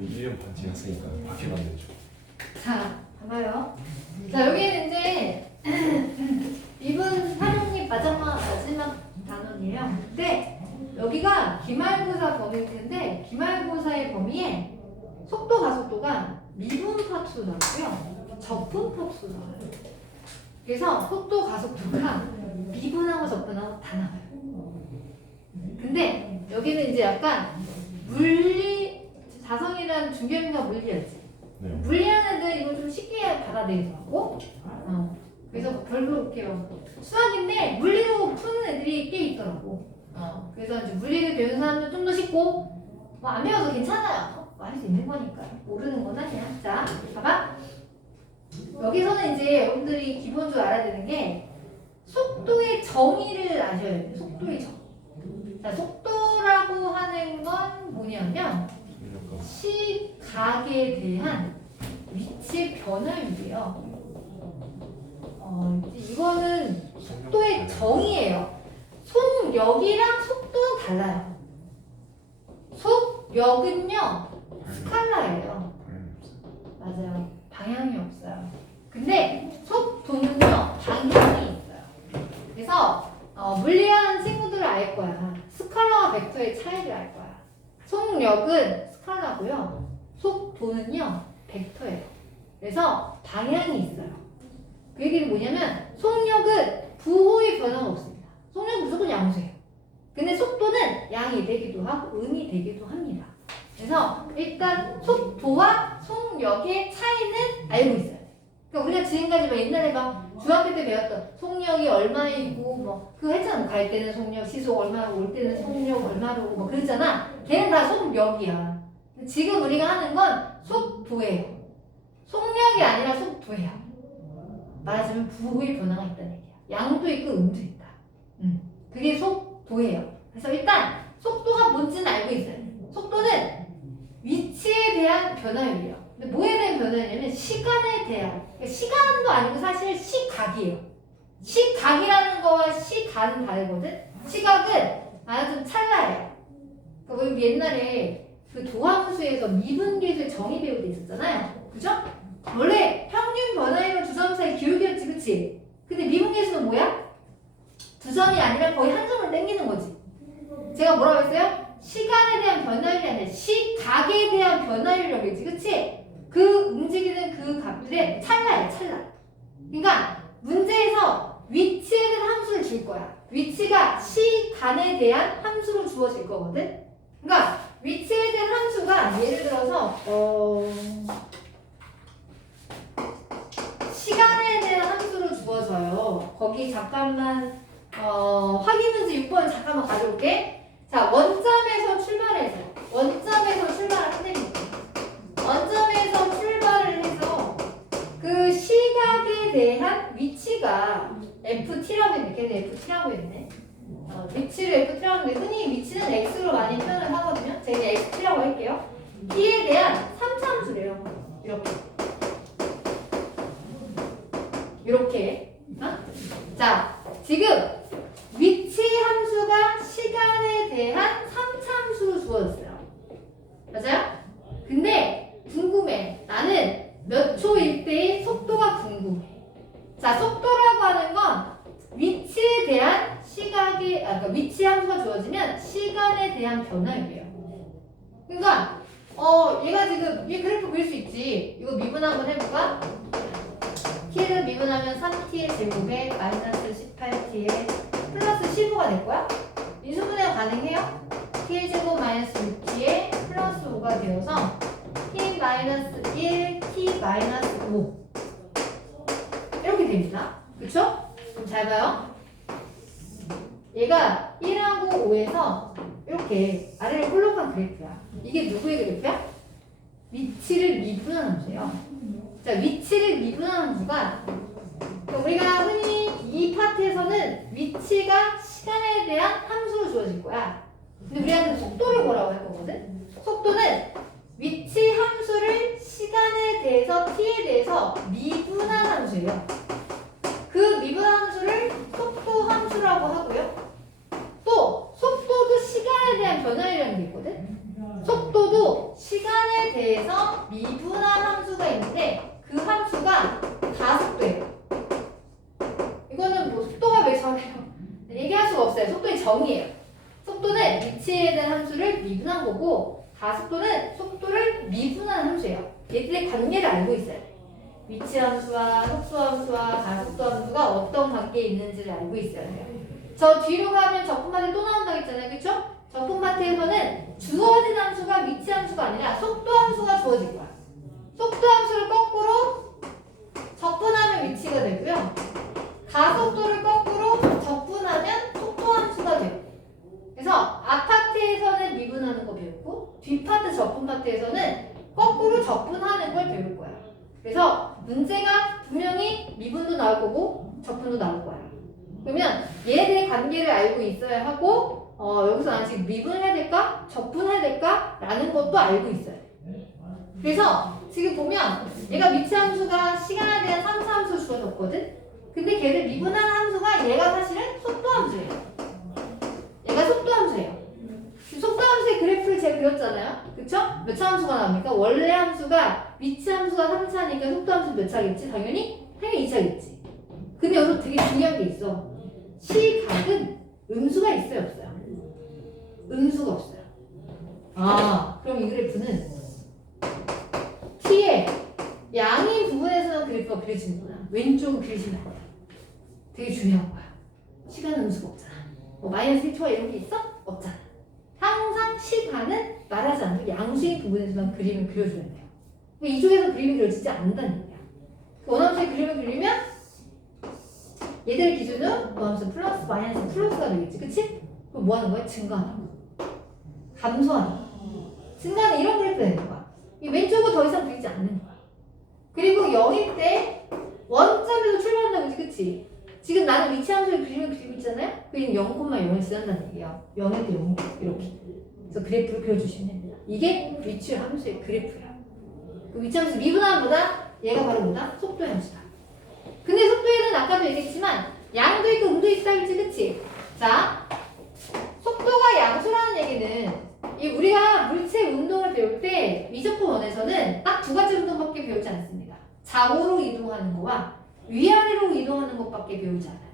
거의 1년 반 지났으니까 바뀌면 안 되죠. 자, 봐봐요. 자, 여기는 이제 미분 활용이 마지막 단원이에요. 근데 여기가 기말고사 범위일 텐데 기말고사의 범위에 속도 가속도가 미분 파수 나고요. 적분 파수 나와요. 그래서 속도 가속도가 미분하고 적분하고 다 나와요. 근데 여기는 이제 약간 물리 자성이란 중견과 물리였지. 네. 물리하는 애들 이거 좀 쉽게 받아들이더라고. 그래서 별로 이렇게 수학인데 물리로 푸는 애들이 꽤 있더라고. 그래서 이제 물리를 배우는 사람은 좀 더 쉽고 뭐 안 배워도 괜찮아요. 뭐 할 수 있는 거니까 모르는 건 아니야. 자, 봐봐. 여기서는 이제 여러분들이 기본적으로 알아야 되는 게 속도의 정의를 아셔야 돼요. 속도의 정. 자, 속도라고 하는 건 뭐냐면 시각에 대한 위치의 변화율이에요. 이거는 속도의 정의예요. 속력이랑 속도는 달라요. 속력은요 스칼라예요. 맞아요. 방향이 없어요. 근데 속도는요 방향이 있어요. 그래서 물리하는 친구들을 알 거야. 스칼라와 벡터의 차이를 알 거야. 속력은 스칼라고요. 속도는요 벡터예요. 그래서 방향이 있어요. 그 얘기는 뭐냐면 속력은 부호의 변화가 없습니다. 속력은 무조건 양수예요. 근데 속도는 양이 되기도 하고 음이 되기도 합니다. 그래서 일단 속도와 속력의 차이는 알고 있어야 돼. 그러니까 우리가 지금까지 막 옛날에 막 중학교 때 배웠던 속력이 얼마이고 뭐 그거 했잖아. 갈 때는 속력, 시속 얼마고 올 때는 속력 얼마로 뭐 그러잖아. 걔는 다 속력이야. 지금 우리가 하는 건 속도예요. 속력이 아니라 속도예요. 말하자면 부호의 변화가 있다는 얘기야. 양도 있고 음도 있다. 그게 속도예요. 그래서 일단 속도가 뭔지는 알고 있어요. 속도는 위치에 대한 변화율이에요. 근데 뭐에 대한 변화율이냐면 시간에 대한. 그러니까 시간도 아니고 사실 시각이에요. 시각이라는 거와 시간은 다르거든. 시각은 좀 찰나예요. 그러니까 우리 옛날에 그 도함수에서 미분계수의 정의 배울 때 있었잖아요. 그죠? 원래 평균 변화율은 두 점 사이 기울기였지, 그치? 근데 미분계수는 뭐야? 두 점이 아니라 거의 한 점을 땡기는 거지. 제가 뭐라고 했어요? 시간에 대한 변화율이 아니라 시각에 대한 변화율이라고 했지, 그치? 그 움직이는 그 값들의 찰나예요, 찰나. 그러니까 문제에서 위치에 대한 함수를 줄 거야. 위치가 시간에 대한 함수로 주어질 거거든? 그러니까 위치에 대한 함수가 예를 들어서 시간에 대한 함수로 주어져요. 거기 잠깐만 확인 문제 6번 잠깐만 가져올게. 자, 원점에서 출발해서 끝내볼게. 원점에서 출발을 해서 그 시각에 대한 위치가 FT라고 했네. 걔는 FT라고 했네. 위치를 FT라고 했는데 흔히 위치는 X로 많이 표현을 하거든요. 제가 XT라고 할게요. T에 대한 3차함수래요. 이렇게. 자, 지금 위치 함수가 시간에 대한 3차함수로 주어졌어요. 맞아요? 근데 궁금해. 나는 몇 초일 때의 속도가 궁금해. 자, 속도라고 하는 건 위치에 대한 그러니까 위치 함수가 주어지면 시간에 대한 변화율이에요. 그러니까 얘가 지금 얘 그래프 그릴 수 있지. 이거 미분 한번 해볼까? t를 미분하면 3t의 제곱에 마이너스 18t의 플러스 15가 될 거야? 인수분해가 가능해요? t의 제곱 마이너스 6t의 플러스 5가 되어서 t 마이너스 1, t 마이너스 5 이렇게 됩니다. 그쵸? 그럼 잘 봐요. 얘가 1하고 5에서 이렇게 아래로 홀로간 그래프야. 이게 누구의 그래프야? 위치를 미분한 함수예요. 자, 위치를 미분한 함수가 우리가 흔히 이 파트에서는 위치가 시간에 대한 함수로 주어질 거야. 근데 우리한테 속도를 뭐라고 할 거거든? 속도는 위치 함수를 시간에 대해서 t에 대해서 미분한 함수예요. 그 미분한 함수를 속도 함수라고 하고요. 또 속도도 시간에 대한 변화율이라는 게 있거든? 속도도 시간에 대해서 미분한 함수가 있는데 그 함수가 가속도예요. 이거는 뭐 속도가 왜 저래요? 얘기할 수가 없어요. 속도의 정의예요. 속도는 위치에 대한 함수를 미분한 거고 가속도는 속도를 미분한 함수예요. 얘들의 관계를 알고 있어야 돼. 위치 함수와 속도 함수와 가속도 함수가 어떤 관계에 있는지를 알고 있어야 돼요. 저 뒤로 가면 적분 파트 또 나온다고 했잖아요. 그쵸? 적분 파트에서는 주어진 함수가 위치 함수가 아니라 속도 함수가 주어질 거야. 속도 함수를 거꾸로 적분하면 위치가 되고요. 가속도를 거꾸로 적분하면 속도 함수가 돼요. 그래서 앞파트에서는 미분하는 거 배웠고 뒷파트 적분 파트에서는 거꾸로 적분하는 걸 배울 거야. 그래서 문제가 분명히 미분도 나올 거고 적분도 나올 거야. 그러면 얘네들의 관계를 알고 있어야 하고 여기서 나는 지금 미분해야 될까? 적분해야 될까? 라는 것도 알고 있어야 돼. 그래서 지금 보면 얘가 위치 함수가 시간에 대한 3차 함수 주어졌거든? 근데 걔를 미분한 함수가 얘가 사실은 속도 함수예요. 얘가 속도 함수예요. 속도 함수의 그래프를 제가 그렸잖아요. 그쵸? 몇 차 함수가 나옵니까? 원래 함수가 위치 함수가 3차니까 속도 함수 몇 차겠지? 당연히 2차겠지. 근데 여기서 되게 중요한 게 있어. 시각은 음수가 있어요, 없어요? 음수가 없어요. 그럼 이 그래프는 t의 양인 부분에서는 그래프가 그려지는구나. 왼쪽은 그려지면 안 돼. 되게 중요한 거야. 시간은 음수가 없잖아. 뭐 마이너스 1초가 이런 게 있어? 없잖아. 항상 시간은 말하지 않고 양수인 부분에서만 그림을 그려줘야 돼요. 이쪽에서 그림이 그려지지 않는다는 얘기야. 원함수의 그림을 그리면 얘들 기준으로 원함수 플러스 마이너스 플러스가 되겠지. 그치? 그럼 뭐 하는 거야? 증가하는 거야. 감소하는 거야. 증가는 이런 그래프가 되는 거야. 이 왼쪽은 더 이상 그리지 않는 거야. 그리고 0일 때 원점에서 출발한다고 그지? 그치? 지금 나는 위치 함수의 그림을 그리고 있잖아요? 그림 0,0을 지난다는 얘기예요. 0일 때 0, 이렇게. 그래서 그래프를 그려주시면 됩니다. 이게 위치 함수의 그래프야. 그 위치 함수 미분함보다 얘가 바로 뭐다? 속도의 함수다. 근데 속도에는 아까도 얘기했지만 양도 있고 음도 있다 그랬지? 그치? 자, 속도가 양수라는 얘기는 우리가 물체 운동을 배울 때 미적분 원에서는 딱 두 가지 운동밖에 배우지 않습니다. 좌우로 이동하는 거와 위아래로 이동하는 것밖에 배우지 않아요.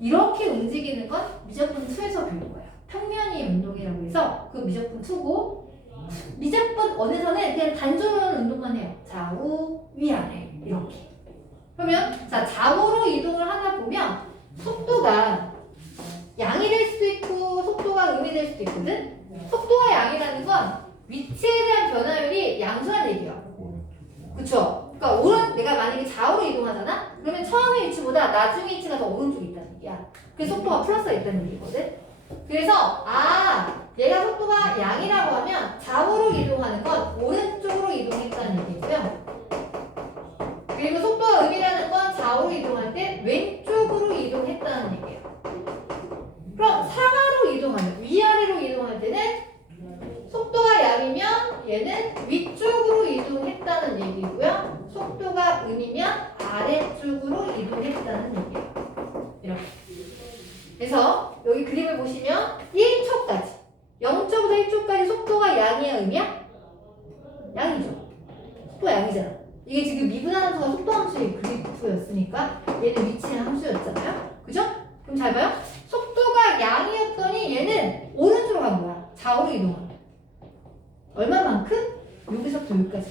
이렇게 움직이는 건 미적분 2에서 배운 거예요. 평면이 운동이라고 해서 그 미적분 2고 미적분 1에서는 그냥 단조로운 운동만 해요. 좌우, 위아래 이렇게. 그러면 자 좌우로 이동을 하다 보면 속도가 양이 될 수도 있고 속도가 음이 될 수도 있거든. 속도가 양이라는 건 위치에 대한 변화율이 양수란 얘기야. 그쵸? 그러니까 내가 만약에 좌우로 이동하잖아? 그러면 처음의 위치보다 나중의 위치가 더 오른쪽에 있다는 얘기야. 그래서 속도가 플러스가 있다는 얘기거든. 그래서 얘가 속도가 양이라고 하면 좌우로 이동하는 건 오른쪽으로 이동했다는 얘기고요. 그리고 속도가 음이라는 건 좌우로 이동할 때 왼쪽으로 이동했다는 얘기예요. 그럼 상하로 이동하면 위아래로 이동할 때는 속도가 양이면 얘는 위쪽으로 이동했다는 얘기고요. 속도가 음이면 아래쪽으로 이동했다는 얘기예요. 이렇게. 그래서 여기 그림을 보시면 1초까지 0초부터 1초까지 속도가 양이야 음이야? 양이죠. 속도가 양이잖아. 이게 지금 미분한 함수가 속도 함수의 그래프였으니까 얘는 위치의 함수였잖아요. 그죠? 그럼 잘 봐요. 속도가 양이었더니 얘는 오른쪽으로 간 거야. 좌우로 이동한 거야. 얼마만큼? 여기서부터 여기까지.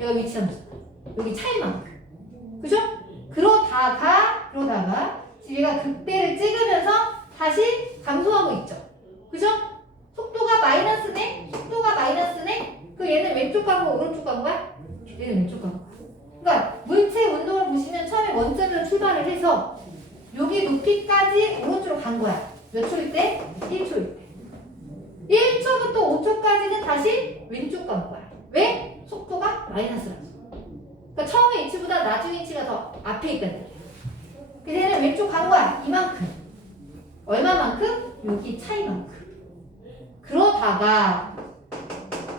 얘가 위치 함수. 여기 차이만큼. 그죠? 그러다가 지금 얘가 극대를 찍으면서 다시 감소하고 있죠. 그죠? 속도가 마이너스네? 그 얘는 왼쪽 간 거, 오른쪽 간 거야? 얘는 왼쪽 간 거야. 그러니까 물체 운동을 보시면 처음에 원점으로 출발을 해서 여기 높이까지 오른쪽으로 간 거야. 몇 초일 때? 1초일 때. 1초부터 5초까지는 다시 왼쪽 간 거야. 왜? 속도가 마이너스라서. 그러니까 처음의 위치보다 나중의 위치가 더 앞에 있다는 얘기야. 그래서 얘는 왼쪽 간 거야. 이만큼. 얼마만큼? 여기 차이만큼. 그러다가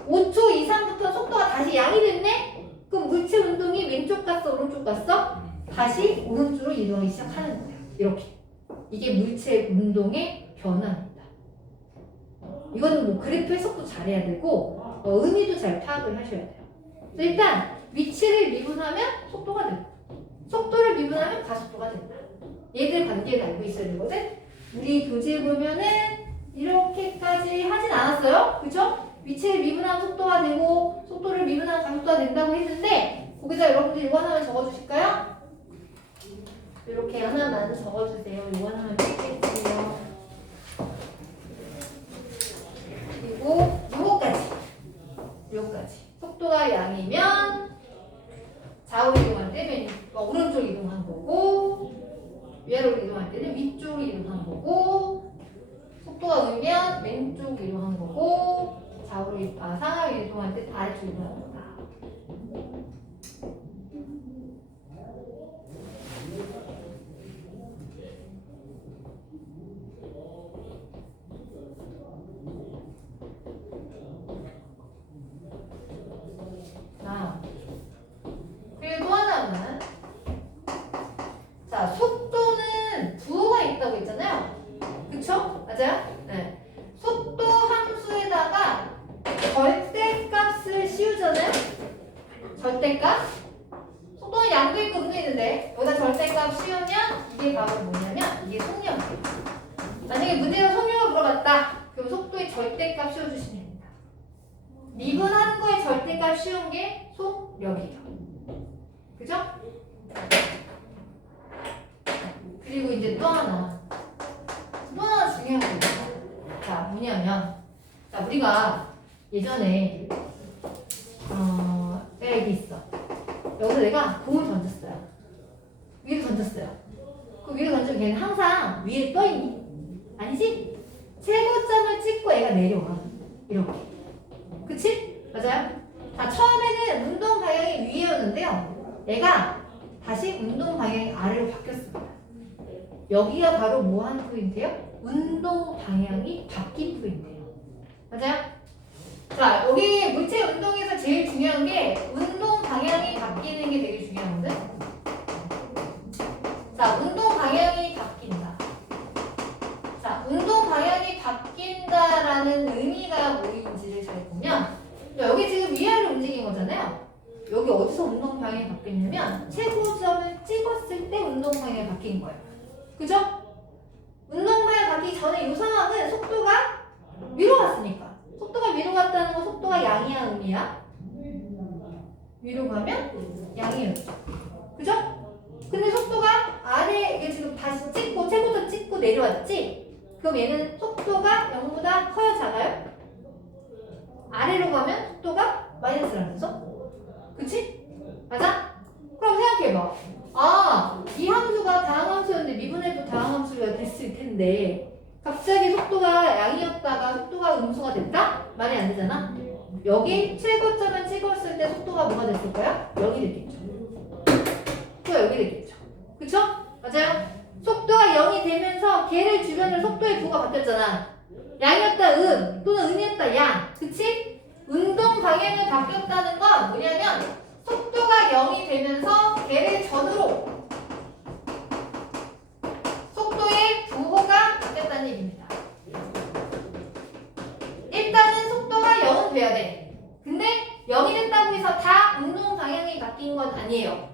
5초 이상부터 속도가 다시 양이 됐네? 그럼 물체 운동이 왼쪽 갔어? 오른쪽 갔어? 다시 오른쪽으로 이동하기 시작하는 거예요. 이렇게. 이게 물체 운동의 변화입니다. 이거는 뭐 그래프 해석도 잘해야 되고 의미도 잘 파악을 하셔야 돼요. 그래서 일단 위치를 미분하면 속도가 된다. 속도를 미분하면 가속도가 된다. 얘들 관계를 알고 있어야 되거든. 우리 교재 보면은 이렇게까지 하진 않았어요. 그죠? 위치를 미분하면 속도가 되고 속도를 미분하면 가속도가 된다고 했는데 거기다 여러분들 이거 하나만 적어주실까요? 이렇게 하나만 적어주세요. 이거 하나만 뺄게요. 그리고 요거까지 속도가 양이면 좌우로 이동할 때 오른쪽 이동한 거고 위아래로 이동할 때는 위쪽으로 이동한 거고 속도가 의면 왼쪽 이동한 거고 상하로 이동할 때 아래쪽 이동한 거다. 그리고 또 하나는 자, 속도는 부호가 있다고 했잖아요. 그쵸? 맞아요? 네. 속도 함수에다가 절대값을 씌우잖아요. 절대값. 속도는 양도 있고 음도 있는데 여기다 절대값 씌우면 이게 바로 뭐냐면 이게 속력이에요. 만약에 문제가 속력을 물어봤다. 그럼 속도의 절대값 씌워주시면 됩니다. 미분하는 거에 절대값 씌운 게 속력이에요. 그죠? 그리고 이제 또 하나 중요한 거 있어요. 자, 뭐냐면 자, 우리가 예전에 내가 여기 있어. 여기서 내가 공을 던졌어요. 위로 던졌어요. 그 위로 던지면 걔는 항상 위에 떠있니? 아니지? 최고점을 찍고 애가 내려와. 이렇게. 그치? 맞아요? 자, 처음에는 운동 방향이 위였는데요. 얘가 다시 운동 방향이 아래로 바뀌었습니다. 여기가 바로 뭐 하는 포인트예요? 운동 방향이 바뀐 포인트예요. 맞아요? 자, 여기 물체 운동에서 제일 중요한 게 운동 방향이 바뀌는 게 되게 중요하거든. 자, 운동 방향이 바뀐다. 자, 운동 방향이 바뀐다라는 의미가 뭐인지를 잘 보면 여기 지금 위아래로 움직인 거잖아요. 여기 어디서 운동 방향이 바뀌냐면 최고점을 찍었을 때 운동 방향이 바뀐 거예요. 그죠? 운동 방향 바뀌기 전에 이 상황은 속도가 위로 갔으니까. 속도가 위로 갔다는 건 속도가 양이야, 음이야? 위로 가면 양이었죠. 그죠? 근데 속도가 아래, 이게 지금 다시 찍고, 최고점 찍고 내려왔지? 그럼 얘는 속도가 0보다 커요, 작아요? 아래로 가면 속도가 마이너스라면서? 그치? 맞아? 그럼 생각해봐. 아, 이 함수가 다항함수였는데 미분해도 다항함수가 됐을 텐데 갑자기 속도가 양이었다가 속도가 음수가 됐다? 말이 안 되잖아? 여기 최고점을 찍었을 때 속도가 뭐가 됐을 거야? 0이 됐겠죠. 속도가 0이 됐겠죠. 그쵸? 맞아요? 속도가 0이 되면서 걔를 주변으로 속도의 부가 바뀌었잖아. 양이었다 음 또는 음이었다 양. 그치? 운동 방향이 바뀌었다는 건 뭐냐면 속도가 0이 되면서 걔를 전으로 속도의 부호가 바뀌었다는 얘기입니다. 일단은 속도가 0은 돼야 돼. 근데 0이 됐다고 해서 다 운동 방향이 바뀐 건 아니에요.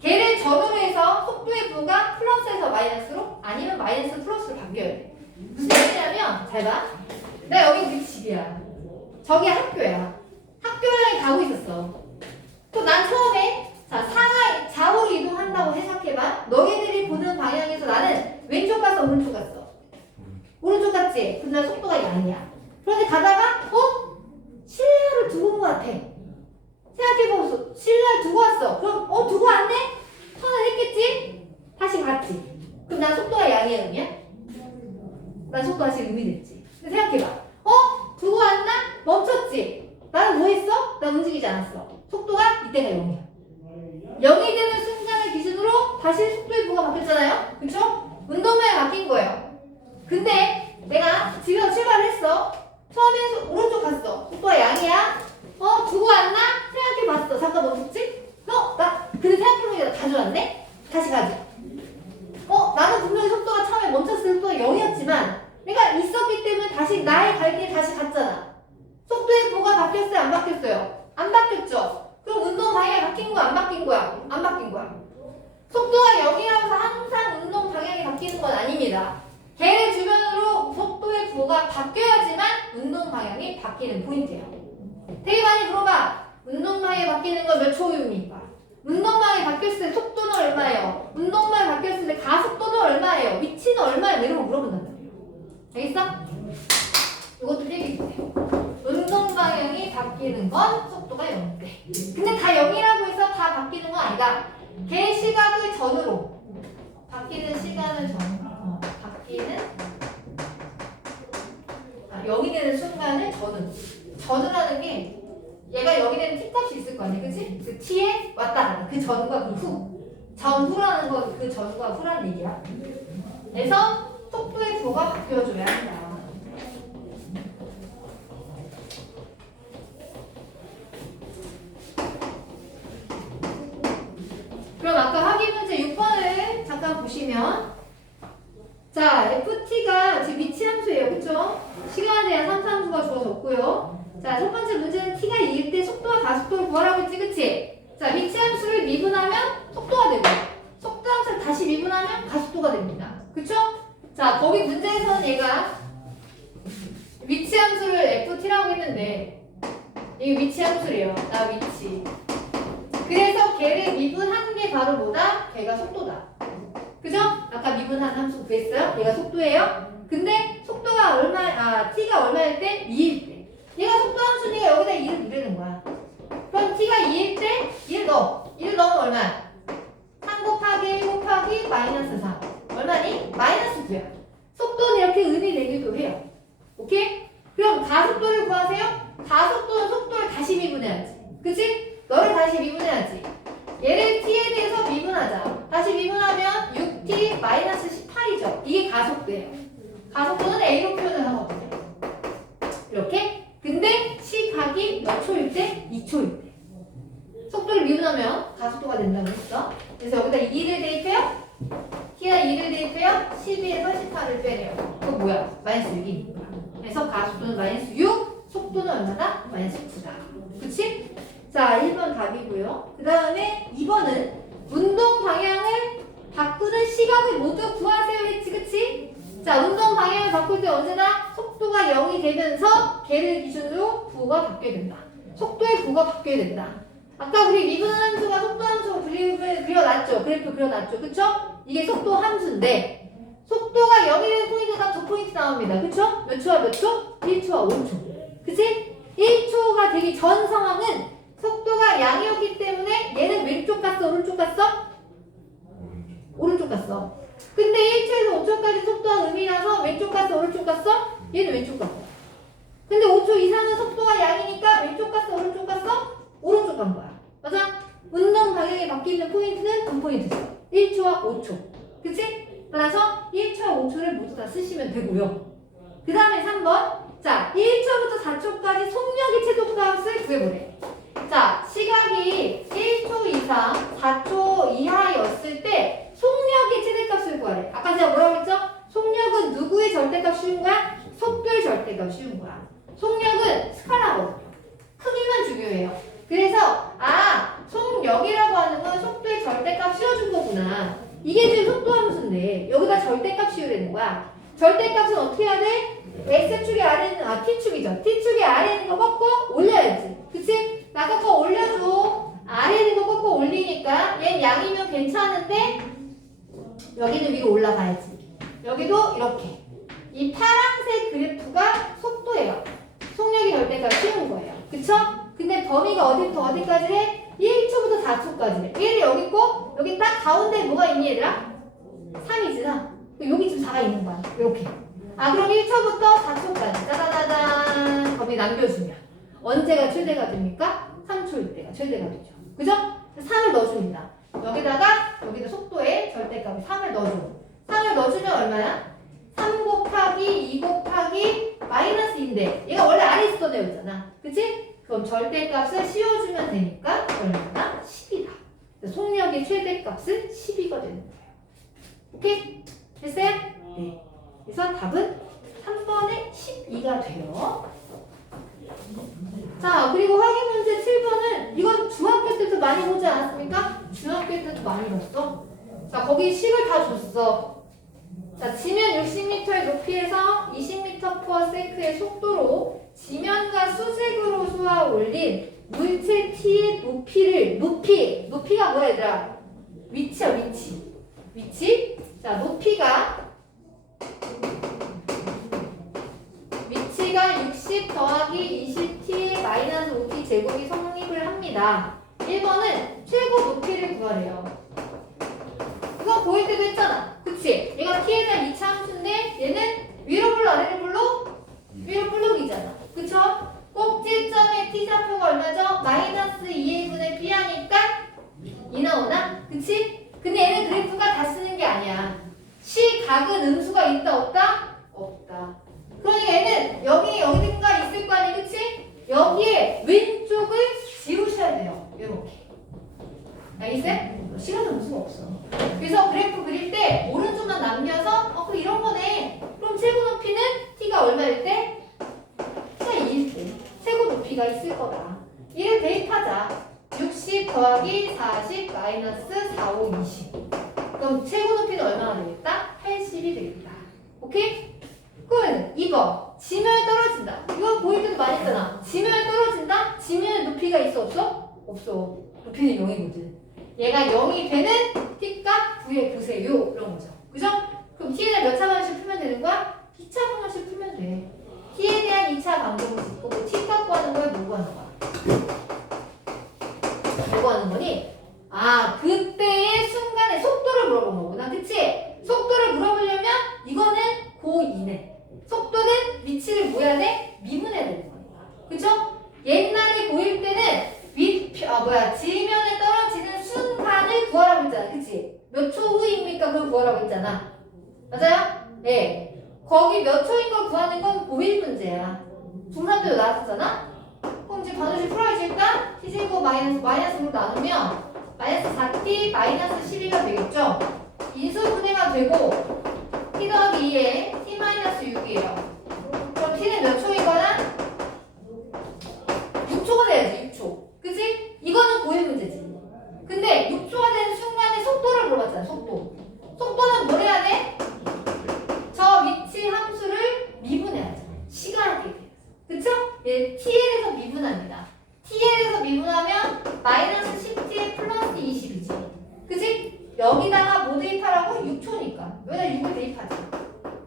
걔를 전으로 해서 속도의 부호가 플러스에서 마이너스로 아니면 마이너스 플러스로 바뀌어야 돼. 무슨 얘기냐면 잘 봐. 나 여기 우리 집이야. 저기 학교야. 학교에 가고 있었어. 또 난 처음에 자 좌우로 이동한다고 생각해봐. 너희들이 보는 방향에서 나는 왼쪽 갔어, 오른쪽 갔어? 오른쪽 갔지? 근데 난 속도가 양이야. 그런데 가다가 실내화를 두고 온 것 같아. 생각해보소. 실내화를 두고 왔어. 그럼 두고 왔네? 턴을 했겠지? 다시 갔지? 그럼 난 속도가 양이야, 음이야? 난 속도가 지금 음이 됐지. 근데 생각해봐. 두고 왔나? 멈췄지? 나는 뭐 했어? 나 움직이지 않았어. 속도가 이때가 0이야. 0이 되는 순간을 기준으로 다시 속도의 부호가 바뀌었잖아요? 그쵸? 운동량이 바뀐 거예요. 근데 내가 지금 출발을 했어. 처음에 오른쪽 갔어. 속도가 양이야. 두고 왔나? 생각해봤어. 잠깐 멈췄지? 근데 생각해보니까 가져왔네? 다시 가자. 나는 분명히 속도가 처음에 멈췄을 때 속도가 0이었지만 내가 있었기 때문에 다시 나의 갈 길에 다시 갔잖아. 속도의 부호가 바뀌었어요? 바뀐 거야, 안 바뀐 거야? 안 바뀐 거야. 속도가 0이라고 해서 항상 운동 방향이 바뀌는 건 아닙니다. 걔를 주변으로 속도의 부호가 바뀌어야지만 운동 방향이 바뀌는 포인트예요. 되게 많이 물어봐. 운동 방향이 바뀌는 건 몇 초입니까? 운동 방향이 바뀌었을 때 속도는 얼마예요? 운동 방향이 바뀌었을 때 가속도는 얼마예요? 위치는 얼마예요? 이런 거 물어본단 말이에요. 알겠어? 이것도 얘기해주세요. 운동 방향이 바뀌는 건 속도가 0인데. 근데 다 0이라고 해서 다 바뀌는 건 아니다. 걔 시각을 전으로. 바뀌는 시간을 전으로. 바뀌는 0이 되는 순간을 전으로. 전으라는 게 얘가 0이 되는 t값이 있을 거 아니야, 그치? 그 t에 왔다 갔다. 그 전과 그 후. 전후라는 건 그 전과 후라는 얘기야. 그래서 속도의 부호가 바뀌어줘야 한다. 그럼 아까 확인 문제 6번을 잠깐 보시면, 자, FT가 지금 위치 함수예요. 그쵸? 시간에 대한 함수가 주어졌고요. 자, 첫 번째 문제는 t가 2일 때 속도와 가속도를 구하라고 했지, 그치? 자, 위치 함수를 미분하면 속도가 되고, 속도 함수를 다시 미분하면 가속도가 됩니다. 그쵸? 자, 거기 문제에서는 얘가 위치 함수를 FT라고 했는데, 이게 위치 함수래요. 나 위치. 그래서 걔를 미분하는 게 바로 뭐다? 걔가 속도다. 그죠? 아까 미분한 함수 구했어요? 얘가 속도예요? 근데 속도가 t가 얼마일 때? 2일 때. 얘가 속도 함수니까 여기다 2를 넣으려는 거야. 그럼 t가 2일 때 2를 넣어. 2를 넣으면 얼마야? 3 곱하기 1 곱하기 마이너스 3. 얼마니? 마이너스 9야. 속도는 이렇게 의미 내기도 해요. 오케이? 그럼 가속도를 구하세요? 가속도는 속도를 다시 미분해야지. 그치? 너를 다시 미분해야지. 얘를 t에 대해서 미분하자. 다시 미분하면 6t 마이너스 18이죠. 이게 가속도예요. 가속도는 a로 표현을 하거든요. 이렇게. 근데 시각이 몇 초일 때? 2초일 때. 속도를 미분하면 가속도가 된다고 했어. 그래서 여기다 2를 대입해요. t가 2를 대입해요. 12에서 18을 빼래요. 그거 뭐야? 마이너스 6이니까. 그래서 가속도는 마이너스 6, 속도는 얼마다? 마이너스 9다. 그치? 자, 1번 답이고요. 그 다음에 2번은 운동 방향을 바꾸는 시각을 모두 구하세요 했지, 그치? 자, 운동 방향을 바꿀 때 언제나 속도가 0이 되면서 걔를 기준으로 부호가 바뀌게 된다. 속도의 부호가 바뀌게 된다. 아까 우리 미분한 함수가 속도 함수로 그려놨죠? 그래프 그려놨죠? 그쵸? 이게 속도 함수인데 속도가 0이 되는 포인트가 두 포인트 나옵니다. 그쵸? 몇 초와 몇 초? 1초와 5초. 그치? 1초가 되기 전 상황은 속도가 양이었기 때문에 얘는 왼쪽 갔어? 오른쪽 갔어? 오른쪽 갔어. 근데 1초에서 5초까지 속도가 의미라서 왼쪽 갔어? 오른쪽 갔어? 얘는 왼쪽 갔어. 근데 5초 이상은 속도가 양이니까 왼쪽 갔어? 오른쪽 갔어? 오른쪽 간 거야. 맞아? 운동 방향이 바뀌는 포인트는 두 포인트죠. 1초와 5초. 그치? 따라서 1초와 5초를 모두 다 쓰시면 되고요. 그 다음에 3번. 자, 1초부터 4초까지 속력의 최소값을 구해보래. 자, 시각이 1초 이상 4초 이하였을 때 속력의 최대값을 구하래. 아까 제가 뭐라고 했죠? 속력은 누구의 절대값 씌운 거야? 속도의 절대값 씌운 거야. 속력은 스칼라거든요. 크기만 중요해요. 그래서 속력이라고 하는 건 속도의 절대값 씌워준 거구나. 이게 지금 속도 함수인데 여기다 절대값 씌우라는 거야. 절대값은 어떻게 해야 돼? x축의 아래는 t축이죠. t축의 아래에 있는 거 꺾고 올려야지. 그치? 나 꺾어 올려줘. 아래에 있는 거 꺾어 올리니까 얘는 양이면 괜찮은데 여기는 위로 올라가야지. 여기도 이렇게. 이 파란색 그래프가 속도예요. 속력이 절대값 씌운 거예요. 그쵸? 근데 범위가 어디부터 어디까지 해? 1초부터 4초까지 해. 얘를 여기 있고 여기 딱 가운데 뭐가 있니 얘들아? 3이지나? 여기 지금 4가 있는 거야. 이렇게. 그럼 1초부터 4초까지 짜자자잔 범위 남겨주면 언제가 최대가 됩니까? 3초일 때가 최대가 되죠. 그죠? 3을 넣어줍니다. 여기다가 여기도 속도의 절대값 3을 넣어줘. 3을 넣어주면 얼마야? 3 곱하기 2 곱하기 마이너스인데 얘가 원래 아래 있었던 애였잖아. 그치? 그럼 절대값을 씌워주면 되니까 얼마나? 10이다. 속력의 최대값은 12가 되는 거예요. 오케이? 됐어요? 네. 그래서 답은 3번에 12가 돼요. 자, 그리고 확인 문제 7번은 이건 중학교 때부터 많이 보지 않았습니까? 중학교 때도 많이 봤어. 자, 거기 식을 다 줬어. 자, 지면 60m의 높이에서 20m/s의 속도로 지면과 수직으로 쏘아 올린 물체 T의 높이가 뭐야 얘들아? 위치야, 위치. 자, 위치가 60 더하기 20T의 마이너스 5T 제곱이 성립을 합니다. 1번은 최고 높이를 구하래요. 그거 보일 때도 했잖아. 그치? 얘가 T에 대한 2차 함수인데 얘는 위로 불러 아래로 불러? 위로 불러기잖아. 그쵸? 꼭지점의 T좌표가 얼마죠? 마이너스 2A분의 B 하니까 2 나오나? 그치? 근데 얘는 그래프가 다 쓰는 게 아니야. 시각은 음수가 있다 없다? 없다. 그러니까 얘는 여기가 있을 거 아니, 그치? 여기에 왼쪽을 지우셔야 돼요. 이렇게. 알겠어요? 시간은 음수가 없어. 그래서 그래프 그릴 때 오른쪽만 남겨서 그럼 이런 거네. 그럼 최고 높이는 T가 얼마일 때? T가 2일 때. 최고 높이가 있을 거다. 이를 대입하자. 60 더하기 40 마이너스 4, 5, 20. 그럼 최고 높이는 얼마나 되겠다? 80이 되겠다. 오케이? 그럼 2번. 지면에 떨어진다. 이거 보일 때도 많이 했잖아. 지면에 떨어진다? 지면에 높이가 있어 없어? 없어. 높이는 0이거든. 얘가 0이 되는 T값 구해보세요. 이런 거죠. 그죠? 그럼 T에 대한 몇 차 방정식 풀면 되는 거야? 2차 방정식 풀면 돼. T에 대한 2차 방정식. T값 구하는 거야? 뭐 구하는 거야? 뭐 하는 거니? 그때의 순간의 속도를 물어본 거구나. 그치? 속도를 물어보려면 이거는 고2네. 속도는 위치를 뭐 해야 돼? 미분해야 되는 거니까. 그쵸? 옛날에 고1 때는 지면에 떨어지는 순간을 구하라고 했잖아. 그치? 몇 초 후입니까? 그걸 구하라고 했잖아. 맞아요? 네. 거기 몇 초인 걸 구하는 건 고1 문제야. 중3 때도 나왔었잖아? 그럼 이제 반드시 풀어야지. 일단 T제곱 마이너스로 나누면 마이너스 4T 마이너스 12가 되겠죠? 인수분해가 되고 T 더하기 2에 T 마이너스 6이에요. 그럼 T는 몇 초인 거나? 6초가 돼야지. 6초. 그치? 이거는 고1 문제지. 근데 6초가 되는 순간에 속도를 물어봤잖아. 속도는 뭘 해야 돼? 저 위치 함수를 미분해야죠. 시간에 대해. 그쵸? 얘 T에 대해서 미분합니다. T에 대해서 미분하면 마이너스 10T에 플러스 20이지. 그치? 여기다가 뭐 대입하라고? 6초니까. 여기다 6을 대입하지.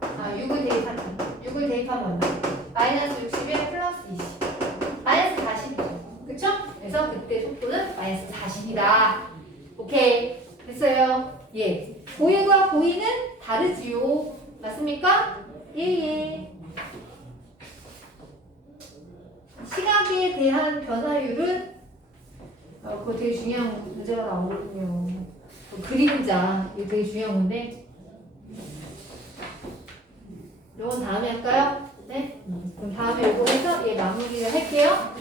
6을 대입하지. 6을 대입하면 얼마? 마이너스 60에 플러스 20. 마이너스 40이죠. 그쵸? 그래서 그때 속도는 마이너스 40이다. 오케이. 됐어요? 예. 고1과 고2는 다르지요. 맞습니까? 예. 시각에 대한 변화율은 그거 되게 중요한 문제가 나오거든요. 그림자 이거 되게 중요한 건데 이건 다음에 할까요? 네? 그럼 다음에 이거 해서 마무리를 할게요.